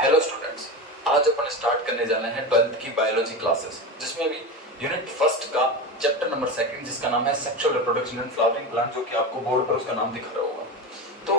Hello students, आज अपन start करने जाने हैं 12th की बायोलॉजी क्लासेस, जिसमें भी यूनिट फर्स्ट का चैप्टर नंबर 2 जिसका नाम है sexual reproduction and flowering plant, जो कि आपको बोर्ड पर उसका नाम दिख रहा होगा। तो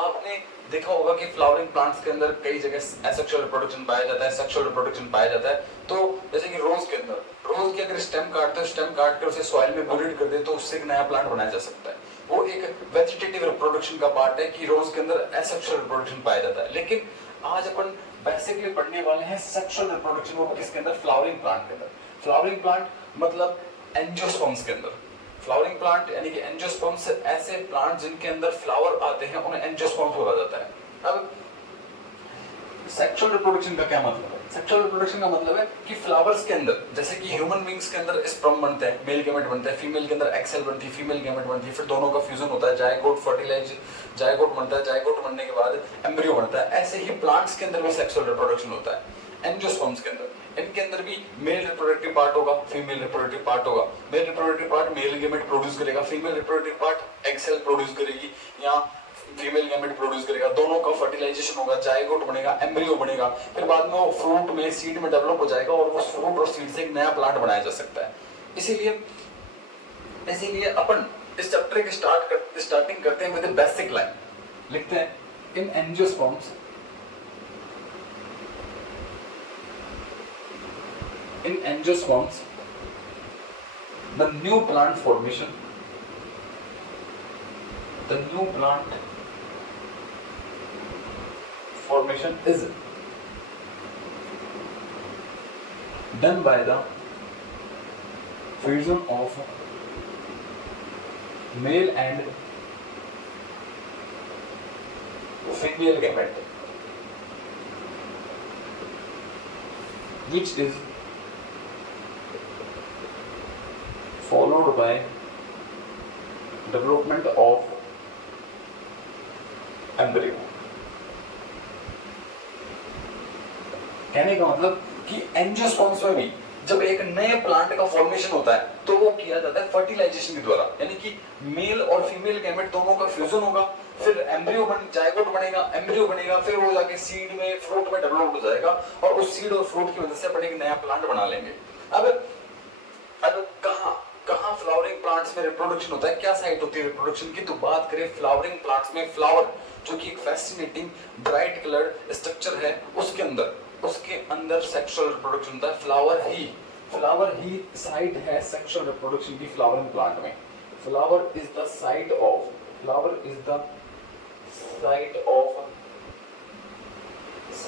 आपने देखा होगा कि फ्लावरिंग प्लांट्स के अंदर कई जगह एसेक्सुअल रिप्रोडक्शन पाया जाता है, सेक्सुअल रिप्रोडक्शन पाया जाता है। तो जैसे कि रोज के अंदर, रोज के अगर स्टेम काटते हो, स्टेम काट कर उसे सॉइल में बुरीड कर दे तो उससे एक नया प्लांट बनाया जा सकता है। वो एक वेजिटेटिव रिप्रोडक्शन का पार्ट है कि रोज के अंदर एसेक्सुअल रिप्रोडक्शन पाया जाता है। लेकिन आज अपन बेसिकली पढ़ने वाले हैं सेक्सुअल रिप्रोडक्शन, वो किसके अंदर? फ्लावरिंग प्लांट के अंदर। फ्लावरिंग प्लांट मतलब एंजियोस्पर्म्स के अंदर। फ्लावरिंग प्लांट यानी कि एंजियोस्पर्म्स, ऐसे प्लांट जिनके अंदर फ्लावर आते हैं उन्हें एंजियोस्पर्म्स बोला जाता है। अब सेक्सुअल रिप्रोडक्शन का क्या मतलब है? सेक्सुअल रिप्रोडक्शन का मतलब है कि फ्लावर्स के अंदर, जैसे कि ह्यूमन बींग्स के अंदर स्पर्म बनते हैं, मेल गैमेट बनता है, फीमेल के अंदर एक्स सेल बनती है, फीमेल गैमेट बनती है, फिर दोनों का फ्यूजन होता है, जायगोट फर्टिलाइज, जायगोट बनता है, जायगोट बनने के बाद एम्ब्रियो बनता है। ऐसे ही प्लांट्स के अंदर भी सेक्सुअल रिप्रोडक्शन होता है। एंजियोस्पर्म्स के अंदर, इनके अंदर भी मेल रिप्रोडक्टिव पार्ट होगा, फीमेल रिप्रोडक्टिव पार्ट होगा। Male reproductive part male gamete produce करेगा, female reproductive part egg cell produce करेगी या फीमेल गैमेट प्रोड्यूस करेगा। दोनों का फर्टिलाइजेशन होगा, जायगोट बनेगा, एम्ब्रियो बनेगा, फिर बाद में वो फ्रूट में, सीड में डेवलप हो जाएगा और वो फ्रूट और सीड से एक नया प्लांट बनाया जा सकता है। इसीलिए अपन इस चैप्टर की स्टार्टिंग करते हैं विद बेसिक लाइन। लिखते हैं in angiosperms, in angiosperms the new plant formation is done by the fusion of male and female gamete, which is followed by development of embryo। कहने का मतलब कि एंजियोस्पर्म्स में भी जब एक नए प्लांट का फॉर्मेशन होता है तो वो किया जाता है फर्टिलाइजेशन के द्वारा, यानी कि मेल और फीमेल गैमेट दोनों का फ्यूजन होगा, फिर एम्ब्रियो जायगोट बनेगा, एम्ब्रियो बनेगा, फिर वो जाके सीड में, फ्रूट में डेवलप हो जाएगा और उस सीड और फ्रूट की वजह से अपन एक नया प्लांट बना लेंगे। अब कहाँ फ्लावरिंग प्लांट्स में रिप्रोडक्शन होता है, क्या साइट होती है रिप्रोडक्शन की? तो बात करें फ्लावरिंग प्लांट्स में, फ्लावर जो कि एक फैसिनेटिंग ब्राइट कलर्ड स्ट्रक्चर है, उसके अंदर सेक्सुअल रिप्रोडक्शन होता है। फ्लावर ही साइट है सेक्सुअल रिप्रोडक्शन की फ्लावरिंग प्लांट में। Flower is the site of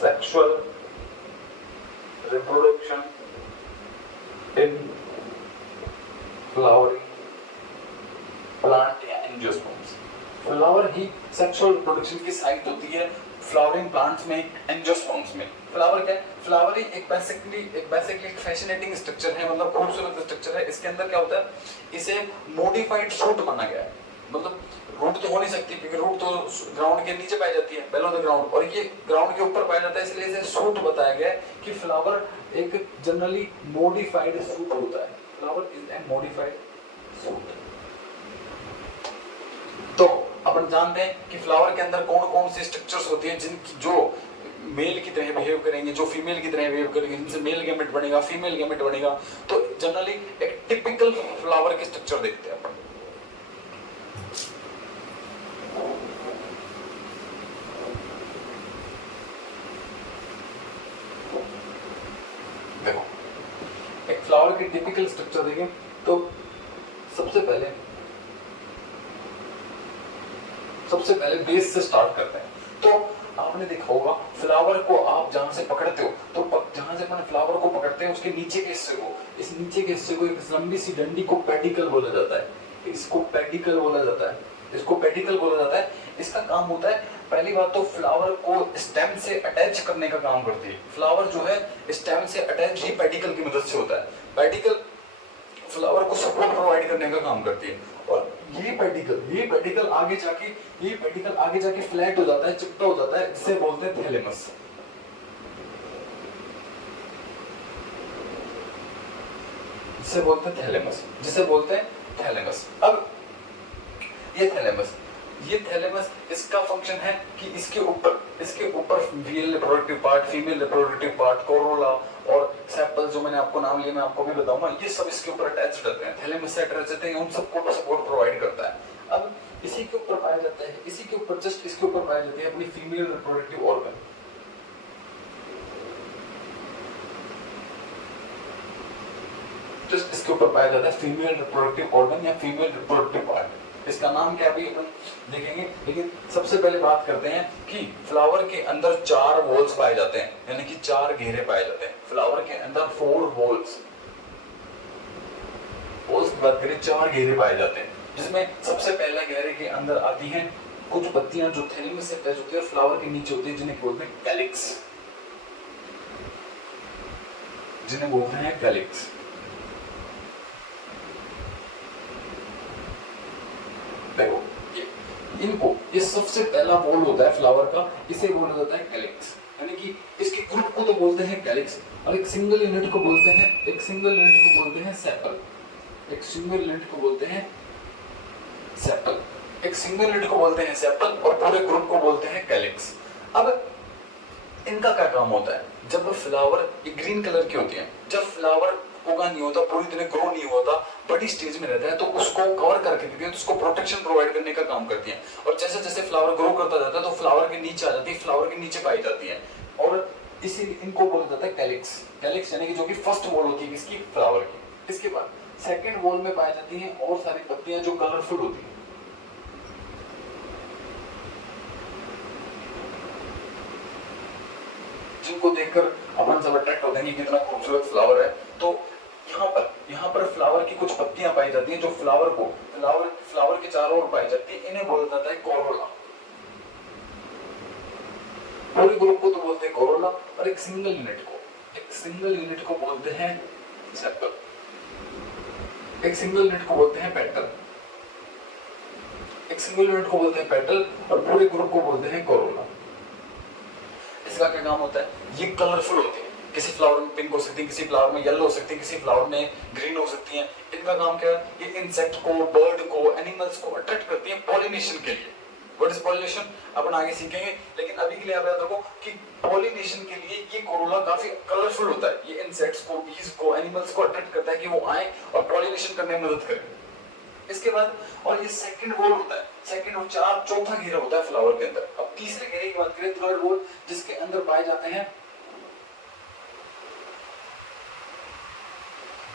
sexual reproduction in flowering plant या एंजियोस्पर्म्स। फ्लावर ही सेक्सुअल रिप्रोडक्शन की साइट होती है फ्लावरिंग प्लांट्स में, एंजियोस्पर्म्स में। फ्लावर क्या है? फ्लावर ही एक बेसिकली फैसिनेटिंग स्ट्रक्चर है, मतलब खूबसूरत स्ट्रक्चर है। इसके अंदर क्या होता है? इसे मॉडिफाइड शूट माना गया है। मतलब रूट तो हो नहीं सकती क्योंकि रूट तो ग्राउंड के नीचे पाई जाती है, बेलो द ग्राउंड, और ये ग्राउंड के ऊपर पाया जाता है, इसलिए इसे शूट बताया गया है कि फ्लावर एक जनरली मॉडिफाइड शूट होता है। Flower is a modified shoot. तो अपन जानते हैं कि फ्लावर के अंदर कौन कौन सी स्ट्रक्चर्स होती हैं जिनकी जो मेल की तरह बिहेव करेंगे, जो फीमेल की तरह बिहेव करेंगे, जिनसे मेल गैमेट बनेगा, फीमेल गैमेट बनेगा। तो जनरली एक टिपिकल फ्लावर की स्ट्रक्चर देखते हैं अपन। देखो, एक फ्लावर की टिपिकल स्ट्रक्चर देखें तो सबसे पहले बेस से स्टार्ट करते हैं। तो आपने देखा होगा फ्लावर को आप जहां से पकड़ते हो, तो जहां से अपन फ्लावर को पकड़ते हैं उसके नीचे के हिस्से को, इस नीचे के हिस्से को, एक लंबी सी डंडी को पेडिकल बोला जाता है। इसको पेडिकल बोला जाता है। इसका काम होता है, पहली बात तो फ्लावर को स्टेम से अटैच करने का काम करती है। फ्लावर जो है स्टेम से अटैच ही पेडिकल की मदद से होता है। पेडिकल फ्लावर को सपोर्ट प्रोवाइड करने का काम करती है, और ये पेडिकल आगे जाके फ्लैट हो जाता है, चिपटा हो जाता है, जिसे बोलते हैं थैलेमस। जिसे बोलते हैं थैलेमस। अब ये थैलेमस ये थैलेमस, इसका फंक्शन है कि इसके ऊपर mail reproductive part, female reproductive part, Corolla और सेपल, जो मैंने आपको नाम लिया मैं आपको भी बताऊंगा, ये सब इसके ऊपर अटैच रहते हैं, थैलेमस से अटैच रहते हैं, उन सबको सपोर्ट प्रोवाइड करता है। अब इसी के ऊपर पाया जाता है, इसी के ऊपर जस्ट इसके ऊपर पाया जाती है अपनी फीमेल रिप्रोडक्टिव ऑर्गन। जस्ट इसके ऊपर पाया जाता है फीमेल रिप्रोडक्टिव ऑर्गन या फीमेल रिप्रोडक्टिव पार्ट। इसका नाम क्या अभी अपन देखेंगे, लेकिन सबसे पहले बात करते हैं कि फ्लावर के अंदर 4 वॉल्स पाए जाते हैं, यानी कि 4 घेरे पाए जाते हैं। फ्लावर के अंदर 4 वॉल्स की बात करें, 4 घेरे पाए जाते हैं, जिसमें सबसे पहले घेरे के अंदर आती हैं कुछ पत्तियां जो थैलेमस से अटैच होती है और फ्लावर के नीचे होती है, जिन्हें बोलते हैं कैलिक्स, जिन्हें बोलते हैं कैलिक्स। देखो इनको, ये सबसे पहला वॉल होता है फ्लावर का, इसे बोला जाता है कैलिक्स, यानी कि इसके ग्रुप को तो बोलते हैं कैलिक्स, और एक सिंगल यूनिट को बोलते हैं सेपल, एक सिंगल यूनिट को बोलते हैं सेपल, एक सिंगल यूनिट को बोलते हैं सेपल, और पूरे ग्रुप को बोलते हैं कैलिक्स। अब इनका क्या काम होता है, जब फ्लावर ग्रीन कलर की होती है, जब फ्लावर उगा नहीं होता, पूरी तरह ग्रो नहीं होता, बड़ी स्टेज में रहता है, तो उसको कवर करके देती है, तो उसको प्रोटेक्शन प्रोवाइड करने का काम करती है। और जैसे जैसे फ्लावर ग्रो करता जाता है तो फ्लावर के नीचे आ जाती है, फ्लावर के नीचे पाई जाती है, और इसी इनको बोला जाता है कैलिक्स। कैलिक्स यानी कि जो कि फर्स्ट वॉल होती है किसकी, फ्लावर की। इसके बाद सेकंड वॉल में पाई जाती हैं और सारी पत्तियां जो कलरफुल होती हैं, जिनको देखकर अपन सब अट्रैक्ट होते हैं कि कितना खूबसूरत फ्लावर है। तो यहाँ पर फ्लावर की कुछ पत्तियां पाई जाती हैं जो फ्लावर के चारों ओर पाई जाती है, इन्हें बोला जाता है कोरोला। पूरे ग्रुप को तो बोलते हैं कोरोला, और एक सिंगल यूनिट को बोलते हैं सेपल, एक सिंगल यूनिट को बोलते हैं पेटल, एक सिंगल यूनिट को बोलते हैं पेटल, और पूरे ग्रुप को बोलते हैं कोरोला। इसका क्या काम होता है, ये कलरफुल होती है, किसी फ्लावर में पिंक हो सकती है, किसी फ्लावर में येलो हो सकती है, किसी फ्लावर में ग्रीन हो सकती है। इनका काम क्या है, ये इंसेक्ट को, बर्ड को, एनिमल्स को अट्रैक्ट करती है पॉलिनेशन के लिए। व्हाट इज पॉलिनेशन अपन आगे सीखेंगे, लेकिन अभी के लिए आप याद रखो कि पॉलिनेशन के लिए ये कोरोला काफी कलरफुल होता है, ये इंसेक्ट्स को, बीज को, एनिमल्स को अट्रैक्ट करता है कि वो आए और पॉलिनेशन करने में मदद करें। इसके बाद और ये सेकंड वॉल होता है, सेकंड और चौथा घेरा होता है फ्लावर के अंदर। अब तीसरे घेरे की बात करें, थर्ड वॉल, जिसके अंदर पाए जाते हैं,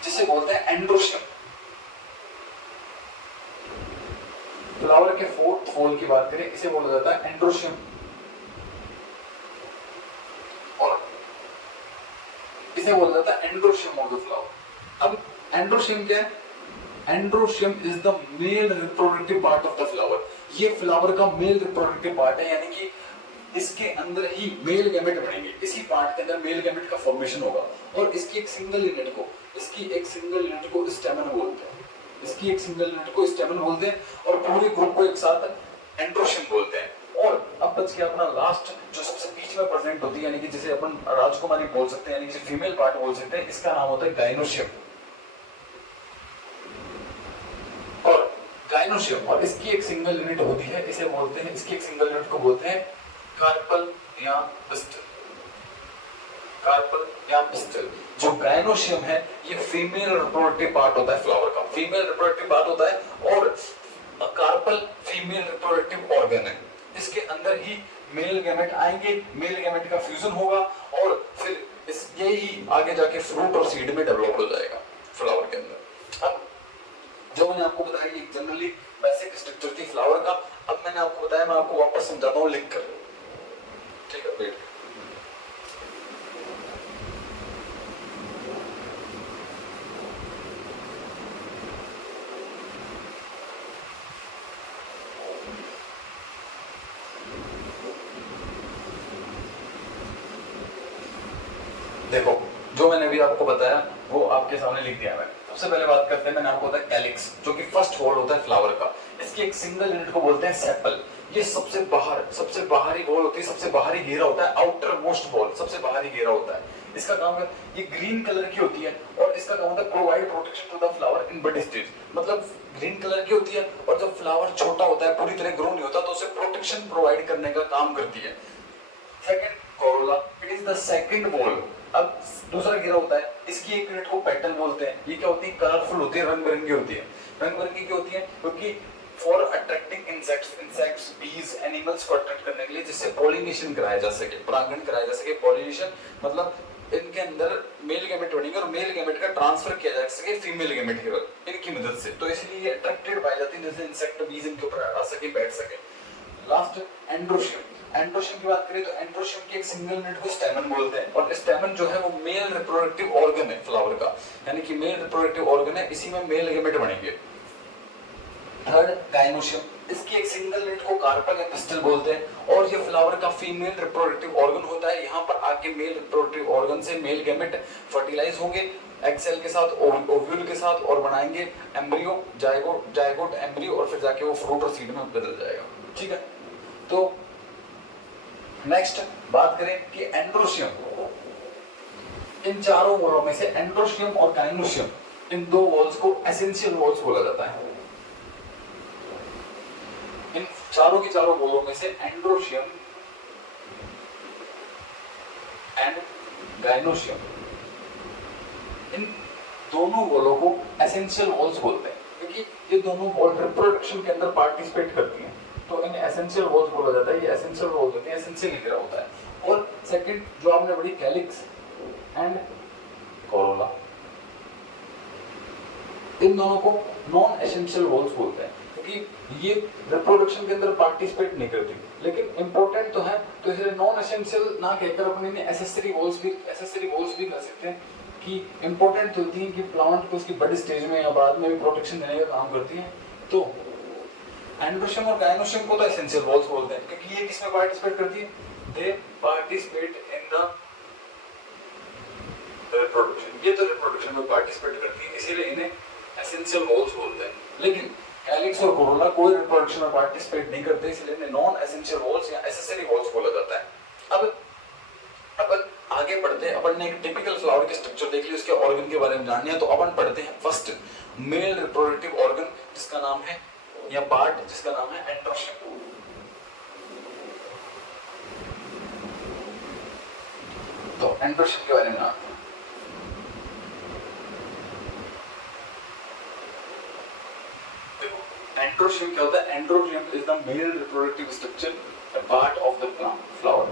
जिसे बोलते हैं एंड्रोशियम। फ्लावर के फोर्थ वॉल की बात करें, इसे बोला जाता है एंड्रोशियम, और इसे बोला जाता है एंड्रोशियम ऑफ द फ्लावर। अब एंड्रोशियम क्या है, androecium is the mail reproductive part of the flower. ये फ्लावर का मेल रिप्रोडक्टिव पार्ट है, यानी कि इसके अंदर ही मेल गैमेट बनेंगे, इसी पार्ट के अंदर मेल गैमेट का फॉर्मेशन होगा, और इसकी एक सिंगल यूनिट को स्टेमन बोलते हैं, इसकी एक सिंगल यूनिट को स्टेमन बोलते हैं, और पूरे ग्रुप को एक साथ एंड्रोशियम बोलते हैं। और अब बच गया अपना लास्ट, जो सबसे बीच में प्रेजेंट होती है, यानी कि जिसे अपन राजकुमारी बोल सकते हैं, यानी कि फीमेल पार्ट बोल सकते हैं, इसका नाम होता है गाइनोशियम। और इसकी एक सिंगल यूनिट होती है, इसे बोलते हैं, इसकी एक सिंगल यूनिट को बोलते हैं कार्पल या पिस्टल, कार्पल या पिस्टल। जो गाइनोशियम है ये फीमेल रिप्रोडक्टिव पार्ट होता है फ्लावर का, फीमेल रिप्रोडक्टिव पार्ट होता है, और कार्पल फीमेल रिप्रोडक्टिव ऑर्गन है। इसके अंदर ही मेल गैमेट आएंगे, मेल गैमेट का फ्यूजन होगा, और फिर यही आगे जाके फ्रूट और सीड में डेवलप हो जाएगा फ्लावर के अंदर। अब जो मैंने आपको बताया ये जनरली बेसिक स्ट्रक्चर थी फ्लावर का। अब मैंने आपको बताया, मैं आपको वापस समझाता हूँ लिख कर, ठीक है। वेट, देखो जो मैंने अभी आपको बताया वो आपके सामने लिख दिया मैंने। सबसे पहले बात करते हैं, मैंने आपको बताया कैलिक्स, जो कि फर्स्ट वॉल होता है फ्लावर का। इसकी एक सिंगल यूनिट को बोलते हैं सेपल। ये सबसे बाहरी वॉल होती है, सबसे बाहरी घेरा होता है, आउटर मोस्ट वॉल, सबसे बाहरी घेरा होता है। इसका काम है, ये ग्रीन कलर की होती है और इसका काम होता है provide protection to the flower in bud stage. मतलब ग्रीन कलर की होती है और जब फ्लावर छोटा होता है, पूरी तरह ग्रो नहीं होता, तो उसे प्रोटेक्शन प्रोवाइड करने का काम करती है। Second Corolla, it is the second wall. अब दूसरा घेरा होता है, इसकी एक यूनिट को पेटल बोलते हैं। ये क्या होती है, कलरफुल होती है, रंग बिरंगी होती है। रंग बिरंगी क्यों होती है, क्योंकि फॉर अट्रैक्टिंग इंसेक्ट्स बीज एनिमल्स को अट्रैक्ट करने के लिए, जिससे पॉलिनेशन कराया जा सके, परागण कराया जा सके। पॉलिनेशन मतलब इनके अंदर मेल गैमेट बनेंगे और मेल गैमेट का ट्रांसफर किया जा सके फीमेल गैमेट की इनकी मदद से। तो इसलिए ये अट्रैक्टेड पाई जाती है, जैसे इंसेक्ट बीज इनके ऊपर आ सके, बैठ सके। Last androecium. एंड्रोशियम की बात करें तो एंड्रोशियम की एक सिंगल यूनिट को स्टेमन बोलते हैं और स्टेमन जो है वो मेल रिप्रोडक्टिव ऑर्गन है फ्लावर का, यानी कि मेल रिप्रोडक्टिव ऑर्गन है, इसी में मेल गैमेट बनेंगे। थर्ड गाइनोशियम, इसकी एक सिंगल यूनिट को कार्पल या पिस्टल बोलते हैं और ये फ्लावर का फीमेल रिप्रोडक्टिव ऑर्गन होता है। यहाँ पर आके मेल रिप्रोडक्टिव ऑर्गन से मेल गैमेट फर्टिलाइज होंगे एग सेल के साथ, ओव्यूल के साथ, और बनाएंगे एम्ब्रियो, जायगोट एम्ब्रियो, और फिर जाके वो फ्रूट और सीड में बदल जाएगा। ठीक है, तो नेक्स्ट बात करें कि एंड्रोशियम, इन चारों वॉलों में से एंड्रोशियम और गाइनोशियम, इन दो वॉल्स को एसेंशियल वॉल्स बोला जाता है। इन चारों की चारों वॉलों में से एंड्रोशियम एंड गाइनोशियम, इन दोनों वॉलों को एसेंशियल वॉल्स बोलते हैं, क्योंकि ये दोनों वॉल रिप्रोडक्शन के अंदर पार्टिसिपेट करती हैं, तो इन्हें एसेंशियल वॉल्स बोला जाता है। ये एसेंशियल वॉल्स होती है, एसेंशियल घेरा होता है। और सेकंड जो आपने पढ़ी, कैलिक्स एंड कोरोला, इन दोनों को नॉन एसेंशियल वॉल्स बोलते हैं, क्योंकि ये रिप्रोडक्शन के अंदर पार्टिसिपेट नहीं करती, लेकिन इंपॉर्टेंट तो है, तो इसलिए नॉन एसेंशियल ना कहकर अपन इन्हें एसेसरी वॉल्स भी कह सकते हैं, कि इंपॉर्टेंट होती है कि प्लांट को उसकी बड़ी स्टेज में या बाद में भी प्रोटेक्शन देने का काम करती है। तो एंड्रोशियम और गाइनोशियम को तो एसेंशियल वॉल्स बोलते हैं, क्योंकि ये किसमें पार्टिसिपेट करती है, दे पार्टिसिपेट इन द रिप्रोडक्शन, ये तो रिप्रोडक्शन में पार्टिसिपेट करती है, इसीलिए इन्हें एसेंशियल वॉल्स बोलते हैं। लेकिन कैलिक्स और कोरोला कोई रिप्रोडक्शन में पार्टिसिपेट नहीं करते, इसलिए इन्हें नॉन एसेंशियल वॉल्स या एसेसरी वॉल्स बोला जाता है। अब अपन आगे बढ़ते हैं, अपन ने एक टिपिकल फ्लावर के स्ट्रक्चर देख लिया, उसके ऑर्गन के बारे में जानना है, तो अपन पढ़ते हैं फर्स्ट मेल रिप्रोडक्टिव ऑर्गन, जिसका नाम है या पार्ट जिसका नाम है एंड्रोशियम। तो एंड्रोशियम के बारे में जानते हैं। एंड्रोशियम क्या होता है, androecium is the male reproductive structure, a part of the flower,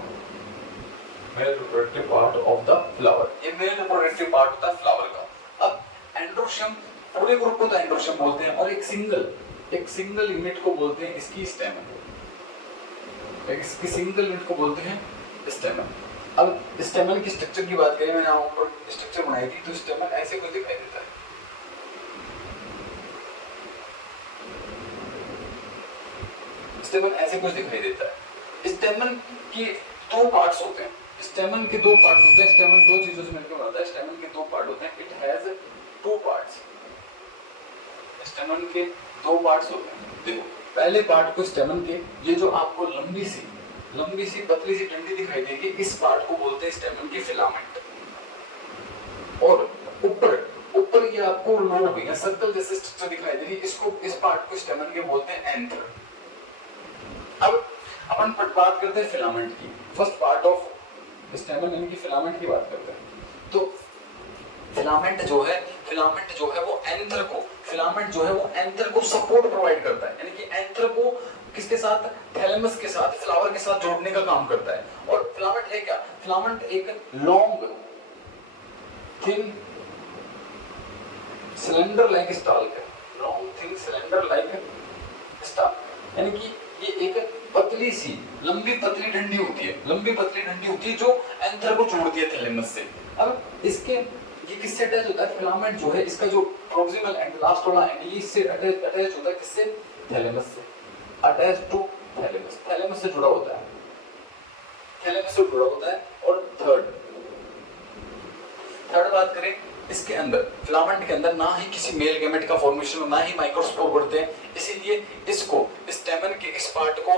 mail reproductive part of the flower, ये मेल रिप्रोडक्टिव पार्ट होता है फ्लावर का। अब एंड्रोशियम, पूरे ग्रुप को तो एंड्रोशियम बोलते हैं, और एक सिंगल यूनिट को बोलते हैं इसकी स्टेमन, इसकी सिंगल यूनिट को बोलते हैं स्टेमन। अब स्टेमन की स्ट्रक्चर की बात करें, मैंने यहाँ ऊपर स्ट्रक्चर बनाई थी, तो स्टेमन ऐसे कुछ दिखाई देता है, स्टेमन ऐसे कुछ दिखाई देता है। स्टेमन की दो पार्ट्स होते हैं, स्टेमन के दो पार्ट्स होते हैं, स्टेमन दो चीजों से मिलकर बनता है, स्टेमन के दो पार्ट होते हैं, इट हैज टू पार्ट्स, स्टेमन के दो पार्ट्स होते हैं। देखो पहले पार्ट को स्टेमन के, ये जो आपको लंबी सी पतली सी डंडी दिखाई देगी, इस पार्ट को बोलते हैं स्टेमन की फिलामेंट, और ऊपर ये आपको लोब या सर्कल जैसे स्ट्रक्चर दिखाई दे रही है, इस पार्ट को स्टेमन के बोलते हैं एंथर। अब अपन बात करते हैं फिलामेंट की, फर्स्ट पार्ट ऑफ स्टेमन यानी कि फिलामेंट की बात करते हैं। तो फिलामेंट जो है वो एंथर को सपोर्ट प्रोवाइड करता है, यानी कि एंथर को किसके साथ, थैलेमस के साथ, फ्लावर के साथ जोड़ने का काम करता है। और फिलामेंट है क्या, फिलामेंट एक long thin cylinder like stalk है, long thin cylinder like stalk, यानी कि ये एक पतली सी लंबी पतली डंडी होती है जो एंथर को जोड़ती है थैलेमस से। अब इसके ये किससे अटैच होता है, फिलामेंट जो है इसका जो प्रोक्सिमल एंड लास्ट वाला एंड ये इससे अटैच होता है, किससे, थैलेमस से, अटैच टू थैलेमस से जुड़ा होता है। और थर्ड बात करें, इसके अंदर फिलामेंट के अंदर ना ही किसी मेल गैमेट का फॉर्मेशन हो, ना ही माइक्रोस्पोर बढ़ते हैं, इसीलिए इसको स्टेमन के इस पार्ट को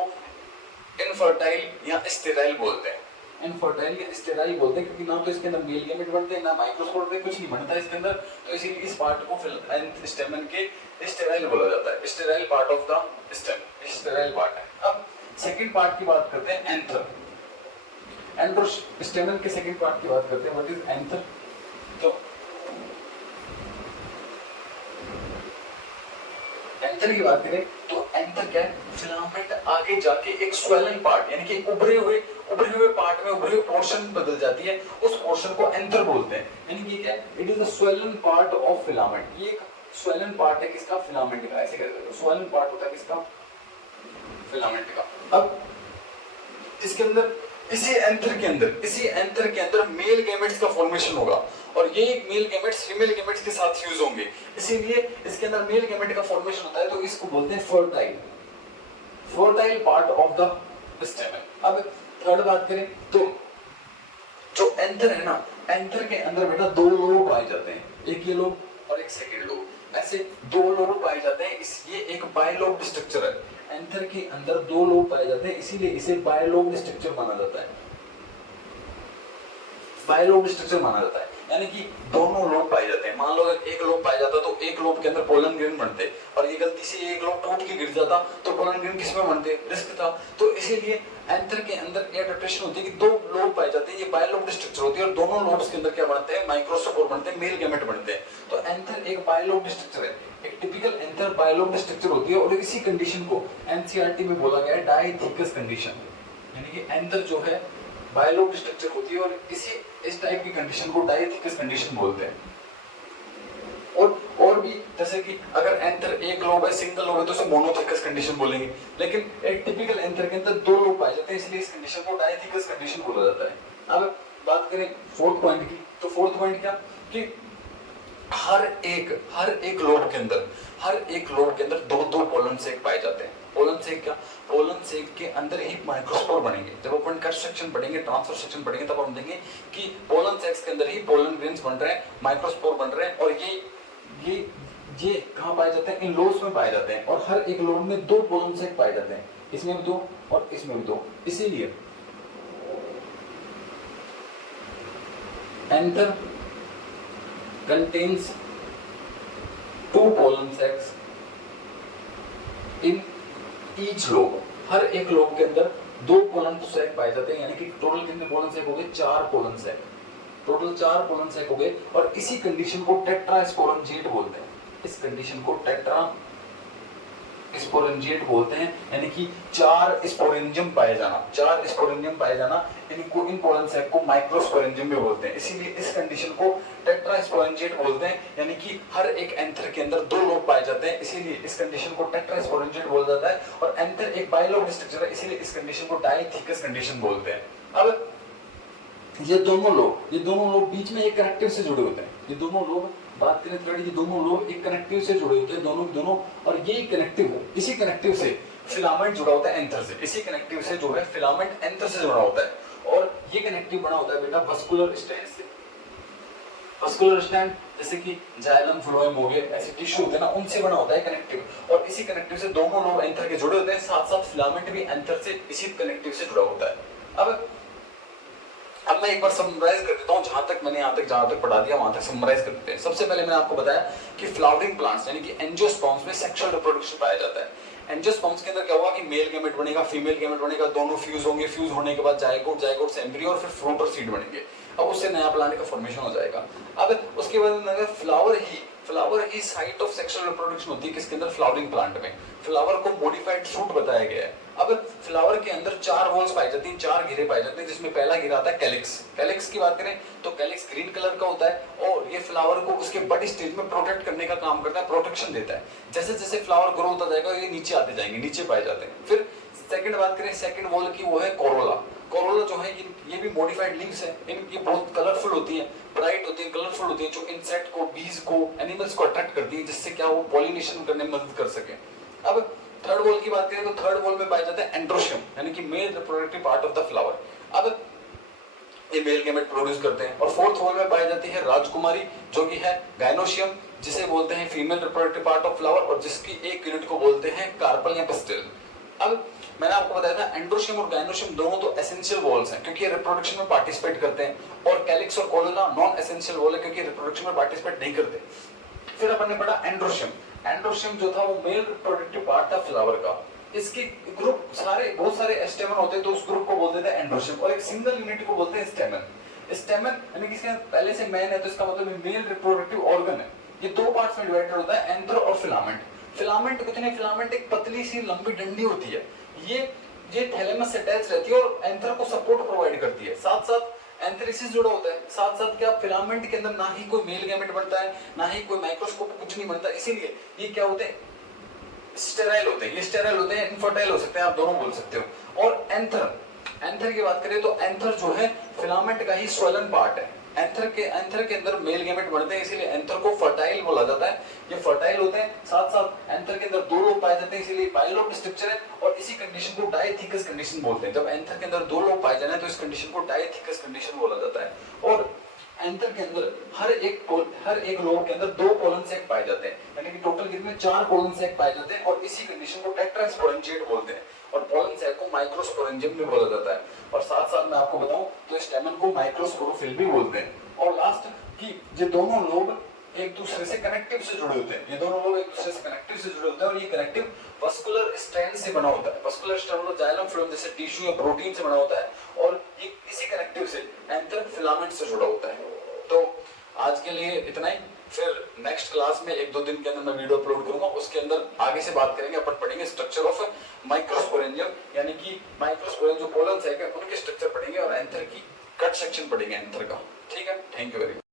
इनफर्टाइल या स्टेराइल बोलते हैं। इनफर्टाइल या स्टेराइल बोलते हैं, क्योंकि ना तो इसके अंदर मेल गैमेट बनते हैं, ना माइक्रोस्पोर बनते हैं, कुछ नहीं बनता इसके अंदर, तो इसीलिए इस पार्ट को nth स्टेमन के स्टेराइल बोला जाता है, sterile part of the stem, sterile part है। अब सेकंड पार्ट की बात करते हैं, एंथर। एंड्रोस्टेमन के सेकंड पार्ट की बात करते हैं, व्हाट इज एंथर। तो एंथर की बात करें तो एंथर क्या है, फिलामेंट आगे जाके एक स्वेलन पार्ट, यानी कि उभरे हुए पार्ट में उभरे हुए पोर्शन बदल जाती है, उस पोर्शन को एंथर बोलते हैं। यानी कि क्या है, it is the swollen part of filament. ये एक स्वेलन पार्ट है किसका, फिलामेंट का। ऐसे कहते हैं स्वेलन पार्ट होता है किसका, फिलामेंट का। अब इसके अंदर इसी एंथर के अंदर मेल गैमेट्स का फॉर्मेशन होगा, और ये मेल गैमेट्स फीमेल गैमेट्स के साथ फ्यूज होंगे, इसीलिए इसके अंदर मेल गैमेट का फॉर्मेशन होता है, तो इसको बोलते हैं फर्टाइल पार्ट ऑफ द स्टेमन। अब थर्ड बात करें तो जो एंथर है ना, एंथर के अंदर बेटा दो लोब पाए जाते हैं, एक ये लोब और एक सेकंड लोब, ऐसे दो लोब पाए जाते हैं। ये एक बायलोब्ड स्ट्रक्चर है, एंथर के अंदर दो लोब पाए जाते हैं, इसीलिए इसे बायलोब्ड स्ट्रक्चर माना जाता है, बायलोब्ड स्ट्रक्चर माना जाता है। यानी कि दोनों लोब पाए जाते हैं। मान लो अगर एक लोब पाया जाता तो एक लोब के अंदर पोलन ग्रेन बनते, और ये गलती से एक लोब टूट के गिर जाता तो पोलन ग्रेन किसमें बनते, रिस्क था। तो इसीलिए एंथर के अंदर ये अडेप्टेशन होती है कि दो लोब पाए जाते हैं, ये बायलोब्ड स्ट्रक्चर होती है, और दोनों लोब्स के अंदर क्या बनते हैं, माइक्रोस्पोर बनते हैं, मेल गैमेट बनते हैं। तो एंथर एक बायलोब्ड स्ट्रक्चर है, एक टिपिकल एंथर बायलोब्ड स्ट्रक्चर होती है, और इसी कंडीशन को एनसीईआरटी में बोला गया है डाइथिकस कंडीशन। यानी कि एंथर जो है बायलोब्ड स्ट्रक्चर होती है, और इस टाइप की कंडीशन को डाइथिकस कंडीशन बोलते हैं। और भी जैसे कि अगर एंथर एक लोब है, सिंगल लोब है, तो उसे मोनोथिकस कंडीशन बोलेंगे, लेकिन एक टिपिकल एंथर के अंदर दो लोब पाए जाते हैं, इसलिए इस कंडीशन को डाइथिकस कंडीशन बोला जाता है। अब बात करें फोर्थ पॉइंट की, तो फोर्थ पॉइंट क्या कि हर एक लोब के अंदर दो पोलन सेक पाए जाते हैं। पोलन सेक क्या, पोलन सेक के अंदर ही माइक्रोस्पोर बनेंगे। जब अपन कट सेक्शन पढ़ेंगे, ट्रांसफर सेक्शन पढ़ेंगे, तब हम देखेंगे कि पोलन सेक्स के अंदर ही पोलन ग्रेन्स बन रहे हैं, माइक्रोस्पोर बन रहे हैं, और ये कहाँ पाए जाते हैं, इन लोब्स में पाए जाते हैं, और हर एक लोब में दो पोलन सेक पाए जाते हैं, इसमें भी दो और इसमें भी दो। इसीलिए anther contains two pollen sacs in each lobe। हर एक लोब के अंदर दो पोलन सैक पाए जाते हैं, यानी कि टोटल कितने पोलन सैक हो गए, 4 pollen sac, total 4 pollen sac हो गए। और इसी कंडीशन को टेट्रास्पोरेंजिएट बोलते हैं, इस कंडीशन को टेट्रास्पोरेंजिएट बोलते हैं, यानी कि 4 स्पोरेंजियम पाए जाना, इनको इन पोलन सैक को माइक्रोस्पोरेंजियम भी बोलते हैं, इसीलिए इस कंडीशन को टेट्रास्पोरेंजिएट बोलते हैं। यानी कि हर एक एंथर के अंदर दो लोब पाए जाते हैं, इसीलिए इस कंडीशन को टेट्रास्पोरेंजिएट बोला जाता है। और एंथर एक बायलोब्ड स्ट्रक्चर है, इसीलिए इस कंडीशन को डाइथिकस कंडीशन बोलते हैं। अब ये दोनों लोब बीच में एक कनेक्टिव से जुड़े होते हैं, ये दोनों लोब बात करें तो ये दोनों लोब एक कनेक्टिव से जुड़े होते हैं, दोनों, और ये कनेक्टिव है, इसी कनेक्टिव से फिलामेंट जुड़ा होता है एंथर से, इसी कनेक्टिव से जो है फिलामेंट एंथर से जुड़ा होता है, और ये कनेक्टिव बना होता है बेटा वस्कुलर स्ट्रैंड से। वस्कुलर स्ट्रैंड जैसे कि जाइलम फ्लोएम हो गए, ऐसे टिश्यू होते हैं ना, उनसे बना होता है कनेक्टिव, और इसी कनेक्टिव से दोनों लोब एंथर के जुड़े होते हैं, साथ साथ फिलामेंट भी एंथर से इसी कनेक्टिव से जुड़ा होता है। अब मैं एक बार समराइज कर देता हूँ, जहां तक पढ़ा दिया वहां तक समराइज कर देते हैं। सबसे पहले मैंने आपको बताया कि फ्लावरिंग प्लांट्स यानी कि एंजियोस्पर्म्स में सेक्सुअल रिप्रोडक्शन पाया जाता है। एंजियोस्पर्म्स के अंदर क्या होगा कि मेल गैमेट बनेगा, फीमेल गैमेट बनेगा, दोनों फ्यूज होंगे, फ्यूज होने के बाद जायगोट से एम्ब्रियो, और फिर फ्रूट और सीड बनेंगे। अब उससे नया प्लांट का फॉर्मेशन हो जाएगा। अब उसके बाद flower he site of sexual reproduction होती है, किसके अंदर, फ्लावरिंग प्लांट में। फ्लावर को मॉडिफाइड फ्रूट बताया गया है। अब फ्लावर के अंदर 4 वॉल्स पाई जाती हैं, 4 घेरे पाए जाते हैं, जिसमें पहला घेरा आता है कैलिक्स की बात करें तो कैलिक्स ग्रीन कलर का होता है, और ये फ्लावर को उसके बड स्टेज में प्रोटेक्ट करने का काम करता है, प्रोटेक्शन देता है। जैसे जैसे फ्लावर ग्रो होता जाएगा ये नीचे आते जाएंगे, नीचे पाए जाते हैं। फिर सेकंड बात करें सेकंड वॉल की, वो है कोरोला जो है ये भी मॉडिफाइड लीव्स है, इनकी बहुत कलरफुल होती है, ब्राइट होती है, कलरफुल होती है, जो इंसेक्ट को, बीज को, एनिमल्स को अट्रैक्ट करती है, जिससे क्या वो पॉलिनेशन करने में मदद कर सके। अब थर्ड वॉल की बात करें तो थर्ड वॉल में पाया जाता है एंड्रोशियम, यानी कि mail reproductive part of the flower. अब ये मेल गैमेट प्रोड्यूस करते हैं। और फोर्थ वॉल में पाई जाती है राजकुमारी, जो कि है गाइनोशियम, जिसे बोलते हैं female reproductive part of flower, और जिसकी एक यूनिट को बोलते हैं कार्पल या पिस्टिल। अब मैंने आपको बताया था एंड्रोशियम और गायनोशियम दोनों तो एसेंशियल वॉल्स हैं क्योंकि ये रिप्रोडक्शन में पार्टिसिपेट करते हैं, और कैलिक्स और कोरोला नॉन एसेंशियल वॉल है क्योंकि रिप्रोडक्शन में पार्टिसिपेट नहीं करते। फिर अपन ने पढ़ा एंड्रोशियम। एंड्रोशियम जो था वो मेल रिप्रोडक्टिव पार्ट था फ्लावर का। इसके ग्रुप सारे बहुत सारे स्टेमन होते हैं तो उस ग्रुप को बोलते थे एंड्रोशियम, और एक सिंगल यूनिट को बोलते हैं स्टेमन। स्टेमन यानी कि इसके पहले से मैन है तो इसका मतलब मेल रिप्रोडक्टिव ऑर्गन है। ये दो पार्ट्स में डिवाइडेड होता है, एंथर और फिलामेंट। फिलामेंट कुछ नहीं, फिलामेंट एक पतली सी लंबी डंडी होती है, ये थैलेमस से अटैच रहती है और एंथर को सपोर्ट प्रोवाइड करती है। साथ साथ एंथेरिसिस जुड़ा होता है, साथ साथ क्या फिलामेंट के अंदर ना ही कोई मेल गैमेट बनता है ना ही कोई माइक्रोस्कोप, कुछ नहीं बनता। इसीलिए ये क्या होते हैं, स्टेराइल होते हैं। ये स्टेराइल होते हैं, इनफर्टाइल हो सकते हैं, आप दोनों बोल सकते हो। और एंथर की बात करें तो एंथर जो है फिलामेंट का ही स्वलन पार्ट है। एंथर के अंदर मेल गैमेट बनते हैं, इसीलिए एंथर को फर्टाइल बोला जाता है। ये फर्टाइल होते हैं। साथ साथ एंथर के अंदर दो लोब पाए जाते हैं, इसीलिए बाइलोब स्ट्रक्चर है, और इसी कंडीशन को डाइथिकस कंडीशन बोलते हैं। जब एंथर के अंदर दो लोब पाए जाते हैं तो इस कंडीशन को डाइथिकस कंडीशन बोला जाता है। और एंथर के अंदर हर एक लोब के अंदर दो कोलन सैक पाए जाते हैं, यानी कि टोटल कितने 4 कोलन सैक पाए जाते हैं, और इसी कंडीशन को टेट्रास्पोरेंजिएट बोलते हैं। और पोलन सैक को माइक्रोस्पोरेंजियम भी बोला जाता है। और साथ साथ मैं आपको बताऊं तो स्टेमन को माइक्रोस्पोरोफिल भी बोलते हैं। और लास्ट कि ये दोनों लोब एक दूसरे से कनेक्टिव से जुड़े होते हैं, ये दोनों लोब एक दूसरे से कनेक्टिव से जुड़े होते हैं, और ये कनेक्टिव वस्कुलर स्ट्रैंड से बना होता है। वस्कुलर स्ट्रैंड जाइलम फ्लोएम जैसे टिश्यू या प्रोटीन से बना होता है, और ये इसी कनेक्टिव से एंथर फिलामेंट से जुड़ा होता है। तो आज के लिए इतना ही। फिर नेक्स्ट क्लास में 1-2 दिन के अंदर मैं वीडियो अपलोड करूंगा, उसके अंदर आगे से बात करेंगे। अपन पढ़ेंगे स्ट्रक्चर ऑफ माइक्रोस्पोरेंजियम, यानी कि माइक्रोस्पोरेंजियम जो पोलन सैक है उनके स्ट्रक्चर पढ़ेंगे, और एंथर की कट सेक्शन पढ़ेंगे एंथर का। ठीक है, थैंक यू वेरी मच।